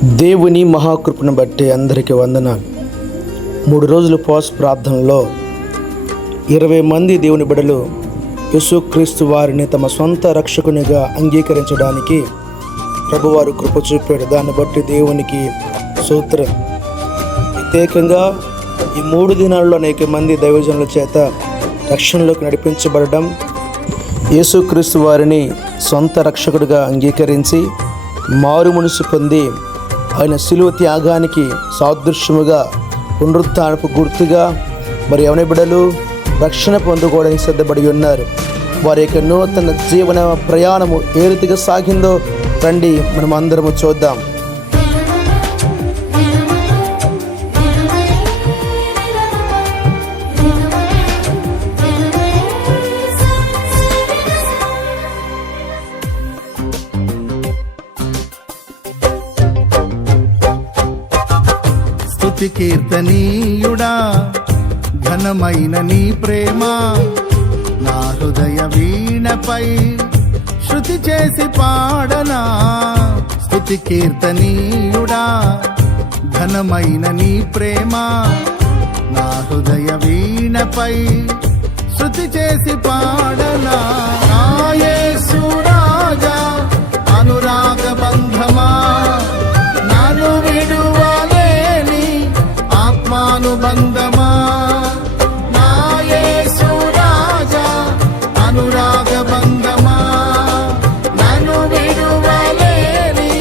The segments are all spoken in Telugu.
దేవుని మహాకృపను బట్టి అందరికీ వందనాలు. 3 రోజుల ఉపవాస ప్రార్థనలో 20 మంది దేవుని బిడ్డలు యేసుక్రీస్తు వారిని తమ సొంత రక్షకునిగా అంగీకరించడానికి ప్రభువారు కృప చూపాడు. దాన్ని బట్టి దేవునికి స్తోత్రం. ప్రత్యేకంగా ఈ 3 దినాల్లో అనేక మంది దైవజనుల చేత రక్షణలోకి నడిపించబడడం, యేసుక్రీస్తు వారిని సొంత రక్షకుడిగా అంగీకరించి మారు మనసు పొంది ఆయన శిలువ త్యాగానికి సాదృశ్యముగా పునరుత్థానపు గుర్తుగా మరి యవన బిడ్డలు రక్షణ పొందుకోవడానికి సిద్ధపడి ఉన్నారు. వారి యొక్క నూతన జీవన ప్రయాణము ఏ రీతిగా సాగిందో రండి మనం అందరము చూద్దాం. స్తుతి కీర్తనీయుడా, ఘనమైన నీ ప్రేమ నా హృదయ వీణపై శృతి చేసి పాడనా. స్తుతి కీర్తనీయుడా, ఘనమైన నీ ప్రేమ నా హృదయ వీణపై శృతి చేసి పాడనా. నా యేసు రాజా అనురాగ బంధమా, నన్ను విడువలేని ఆత్మానుబంధమా. నా యేసు రాజా అనురాగ బంధమా, నన్ను విడువలేని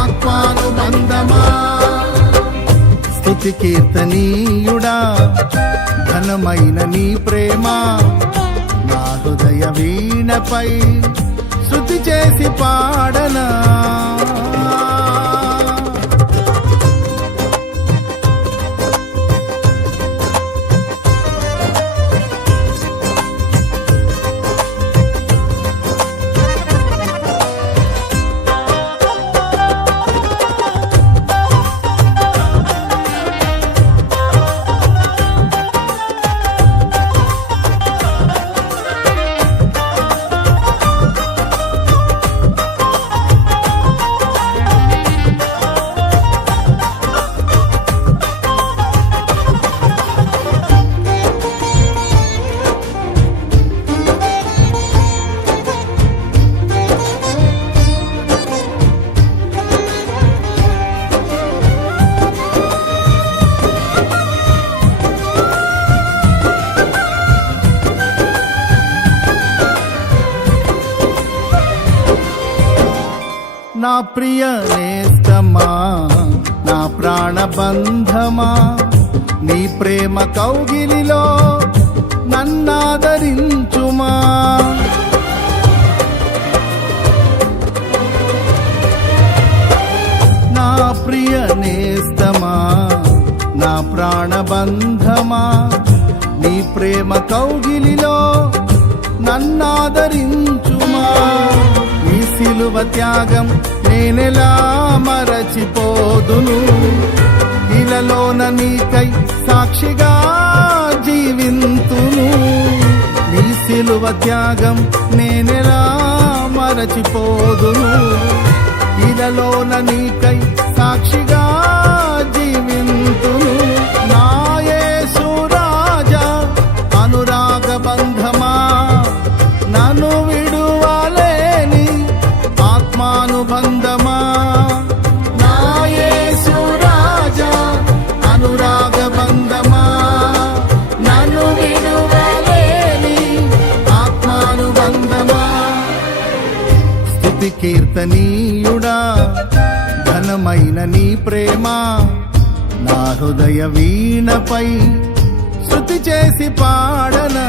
ఆత్మానుబంధమా. స్తుతి కీర్తనీయుడా, ఘనమైన నీ ప్రేమ నా హృదయ వీణపై శృతి చేసి పాడనా. నా ప్రియ నేస్తమా, నా ప్రాణబంధమా, నీ ప్రేమ కౌగిలిలో నన్నాదరించుమా. నా ప్రియ నేస్తమా, నా ప్రాణబంధమా, నీ ప్రేమ కౌగిలిలో నన్నాదరించుమా. నీ సిలువ త్యాగం నేనెలా మరచిపోదును, ఇలలోన నీకై సాక్షిగా జీవింతును. నీ సిలువ త్యాగం నేనెలా మరచిపోదును, ఇలలోన నీకై సాక్షిగా జీవింతును. నా యేసు రాజా అనురాగ బంధమా, నన్ను విడువలేని ఆత్మానుబంధమా. నా యేసు రాజా అనురాగ బంధమా, నన్ను విడువలేని ఆత్మానుబంధమా. స్తుతి కీర్తనీయుడా, ఘనమైన నీ ప్రేమ నా హృదయ వీణపై శృతి చేసి పాడనా.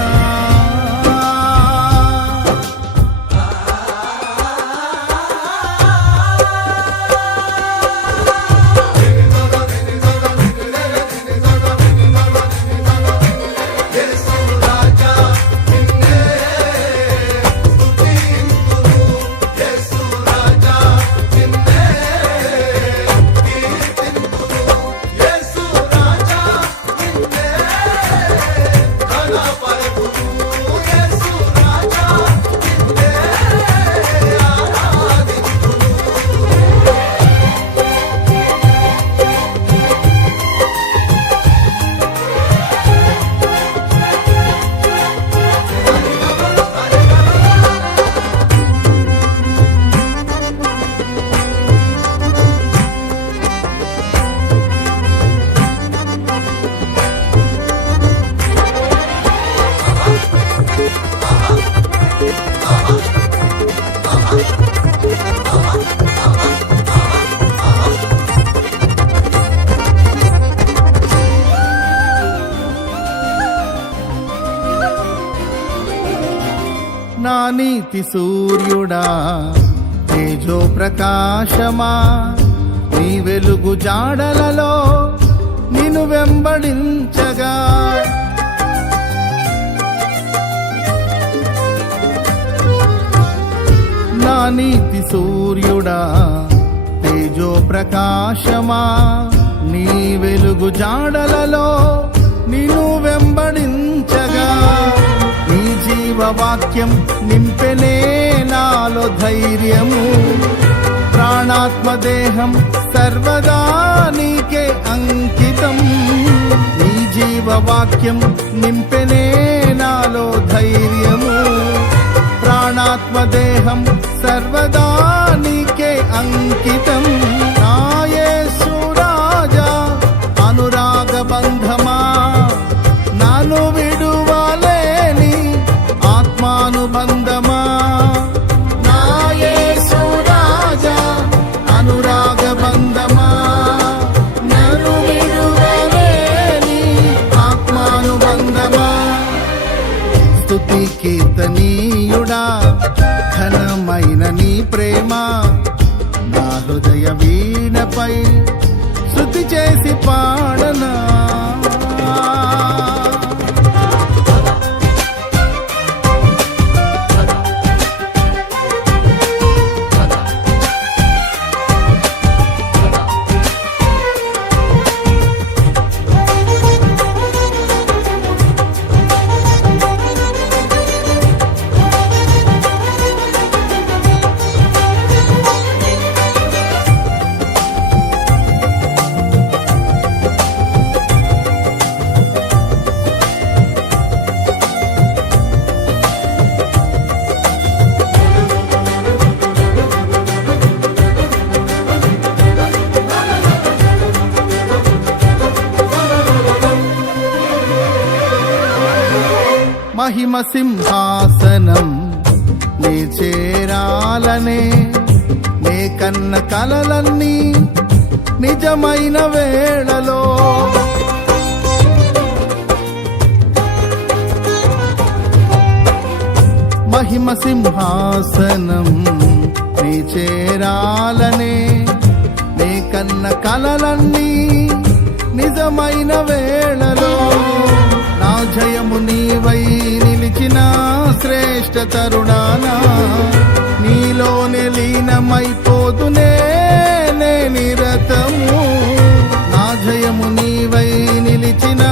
Para నీతి సూర్యుడా తేజో ప్రకాశమా, నీ వెలుగు జాడలలో నిన్ను వెంబడించగా, నా నీతి సూర్యుడా తేజో ప్రకాశమా, నీ వెలుగు జాడలలో నిన్ను వెంబడించగా, నీ జీవవాక్యం నింపెనే నాలో ధైర్యము, ప్రాణాత్మదేహం సర్వదా నీకే అంకితం. నీ జీవవాక్యం నింపెనే నాలో ధైర్యము, ప్రాణాత్మదేహం సర్వదా నీకే అంకితం. నా యేసు రాజా అనురాగ బంధమా, నన్ను విడువలేని ఆత్మానుబంధమా, నా యేసు రాజా అనురాగ బంధమా, నన్ను విడువలేని ఆత్మానుబంధమా. స్తుతి కీర్తనీయుడా ఘనమైన నీ ప్రేమ, నా హృదయ వీణపై స్తుతి చేసి పాడనా. మహిమ సింహాసనం నే చేరాలనే, నే కన్న కలలన్నీ నిజమైన వేళలో, మహిమ సింహాసనం నే చేరాలనే, నే కన్న కలలన్నీ నిజమైన వేళలో, నా జయము నీవై నిలిచిన శ్రేష్ఠ తరుణానా, నీలోనే లీనమైపోదునే నే నిరతము. నా జయము నీవై నిలిచిన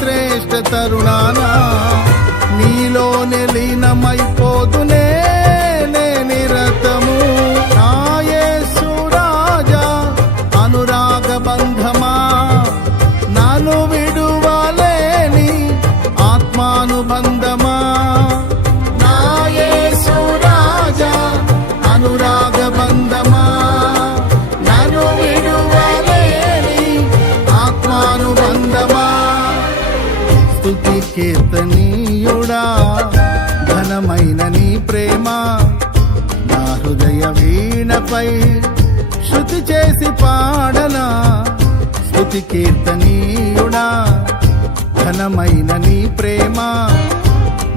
శ్రేష్ఠ తరుణానా, నీలోనే లీనమైపోదునే నే నిరతము. నా యేసు రాజా అనురాగ బంధమా, నన్ను విడువలేని ఆత్మానుబంధమా, నా యేసు రాజా అనురాగ బంధమా, నన్ను విడువలేని ఆత్మానుబంధమా. స్తుతి కీర్తనీయుడా ఘనమైన నీ ప్రేమ, నా హృదయ వీణపై శృతి చేసి పాడనా. స్తుతి కీర్తనీయుడా ఘనమైన నీ ప్రేమ,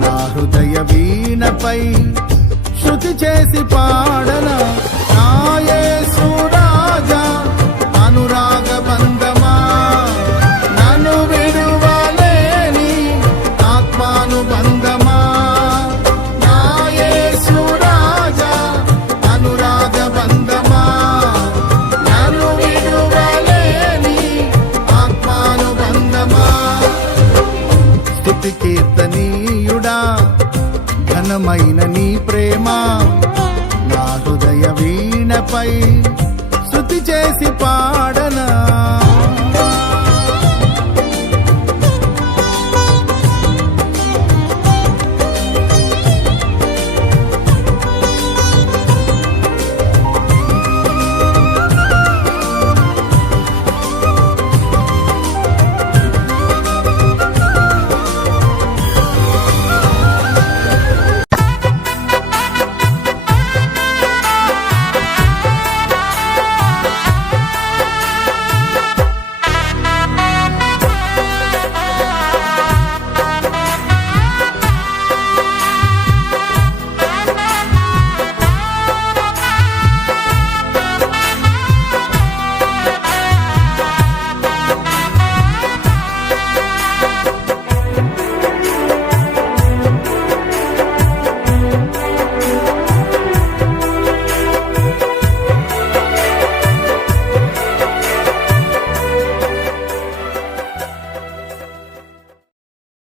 నా హృదయ వీణపై శృతి చేసి పాడనా. నా యేసు రాజా అనురాగ బంధమా, నన్ను విడువలేని ఆత్మానుబంధమా, నా యేసు రాజా అనురాగ బంధమా, నన్ను విడువలేని ఆత్మానుబంధమా. స్తుతి కీర్తనీయుడా ఘనమైన నీ ప్రేమ, నా హృదయ వీణపై స్తుతి చేసి